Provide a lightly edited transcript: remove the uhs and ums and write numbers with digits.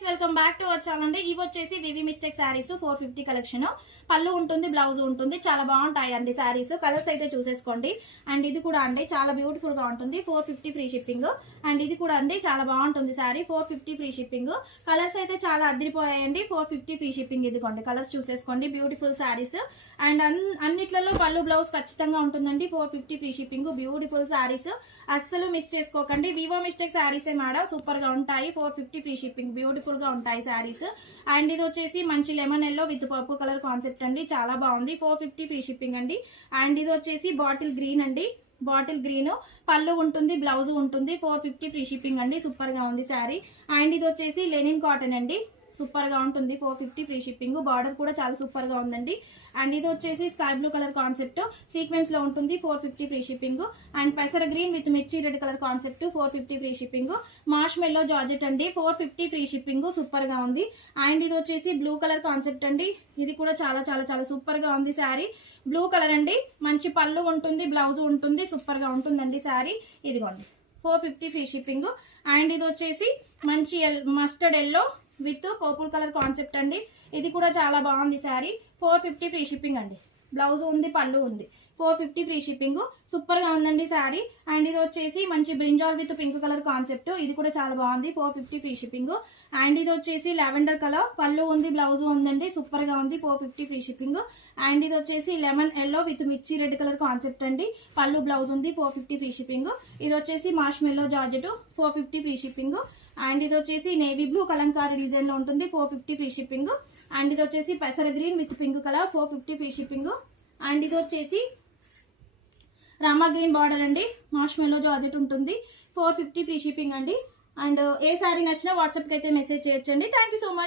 Welcome back to our channel అండి. ఇవి వచ్చేసి వివి మిస్టేక్ శారీస్ 450 కలెక్షన్. పళ్ళు ఉంటుంది, బ్లౌజ్ ఉంటుంది, చాలా బాగుంటాయి అండి శారీస్. కలర్స్ అయితే చూసేసుకోండి. అండ్ ఇది కూడా అండి చాలా బ్యూటిఫుల్ గా ఉంటుంది. 450 ఫ్రీ షిప్పింగ్. అండ్ ఇది కూడా అండి చాలా బాగుంటుంది శారీ. 450 free shipping. కలర్స్ అయితే చాలా అదిరిపోయాయండి. 450 ఫ్రీ షిప్పింగ్. ఇదిగోండి కలర్స్ చూసేసుకోండి. బ్యూటిఫుల్ శారీస్. అండ్ అన్నిట్లలో పళ్ళు బ్లౌజ్ ఖచ్చితంగా ఉంటుందండి. 450 ఫ్రీ షిప్పింగ్. బ్యూటిఫుల్ శారీస్ అస్సలు మిస్ చేసుకోకండి. వివో మిస్టేక్ శారీసే మేడం, సూపర్ గా ఉంటాయి. 450 ఫ్రీ షిప్పింగ్. బ్యూటిఫుల్ గా ఉంటాయి శారీస్. అండ్ ఇది వచ్చేసి మంచి lemon yellow with purple colour concept అండి, చాలా బాగుంది. 450 ఫ్రీ షిప్పింగ్ అండి. అండ్ ఇది వచ్చేసి బాటిల్ గ్రీన్ అండి, బాటిల్ గ్రీన్ పళ్ళు ఉంటుంది, బ్లౌజ్ ఉంటుంది. 450 ఫ్రీ షిప్పింగ్ అండి, సూపర్ గా ఉంది శారీ. అండ్ ఇది వచ్చేసి లెనిన్ కాటన్ అండి, సూపర్ గా ఉంటుంది. 450 ఫ్రీ షిప్పింగ్. బార్డర్ కూడా చాలా సూపర్ గా ఉందండి. అండ్ ఇది వచ్చేసి sky blue colour concept sequence లో ఉంటుంది. 450 ఫ్రీ షిప్పింగ్. అండ్ పెసర గ్రీన్ విత్ మిర్చి red colour concept 450 free shipping. Marsh మెల్లో జార్జెట్ అండి, 450 ఫ్రీ షిప్పింగ్, సూపర్ గా ఉంది. అండ్ ఇది వచ్చేసి బ్లూ కలర్ కాన్సెప్ట్ అండి, ఇది కూడా చాలా చాలా చాలా సూపర్ గా ఉంది శారీ. బ్లూ కలర్ అండి, మంచి పళ్ళు ఉంటుంది, బ్లౌజ్ ఉంటుంది, సూపర్ గా ఉంటుందండి శారీ. ఇదిగోండి 450 ఫ్రీ షిప్పింగ్. అండ్ ఇది వచ్చేసి మంచి mustard yellow with purple colour concept అండి, ఇది కూడా చాలా బాగుంది శారీ. 450 ఫ్రీ షిప్పింగ్ అండి, బ్లౌజ్ ఉంది, పళ్ళు ఉంది. 450 ఫ్రీ షిప్పింగ్, సూపర్ గా ఉందండి శారీ. అండ్ ఇది వచ్చేసి మంచి brinjal with pink colour concept, ఇది కూడా చాలా బాగుంది. 450 ఫ్రీ షిప్పింగ్. అండ్ ఇది వచ్చేసి లావెండర్ కలర్, పళ్ళు ఉంది, బ్లౌజ్ ఉందండి, సూపర్ గా ఉంది. 450 ఫ్రీ షిప్పింగ్. అండ్ ఇది వచ్చేసి లెమన్ ఎల్లో విత్ మిర్చి రెడ్ కలర్ కాన్సెప్ట్ అండి, పళ్ళు బ్లౌజ్ ఉంది. 450 ఫ్రీ షిప్పింగ్. ఇది వచ్చేసి మార్ష్ మెల్లో జార్జెట్, 450 ఫ్రీ షిప్పింగ్. అండ్ ఇది వచ్చేసి నేవీ బ్లూ కలంకారీ డిజైన్ లో ఉంటుంది. 450 ఫ్రీ షిప్పింగ్. అండ్ ఇది వచ్చేసి పెసర green with pink colour, 450 free shipping. And ఇది వచ్చేసి రామా గ్రీన్ బార్డర్ అండి, మార్ష్ మెల్లో జార్జెట్ ఉంటుంది. 450 ఫ్రీ షిప్పింగ్ అండి. అండ్ ఏ శారీ నచ్చినా వాట్సాప్కి అయితే మెసేజ్ చేయొచ్చండి. Thank you so much.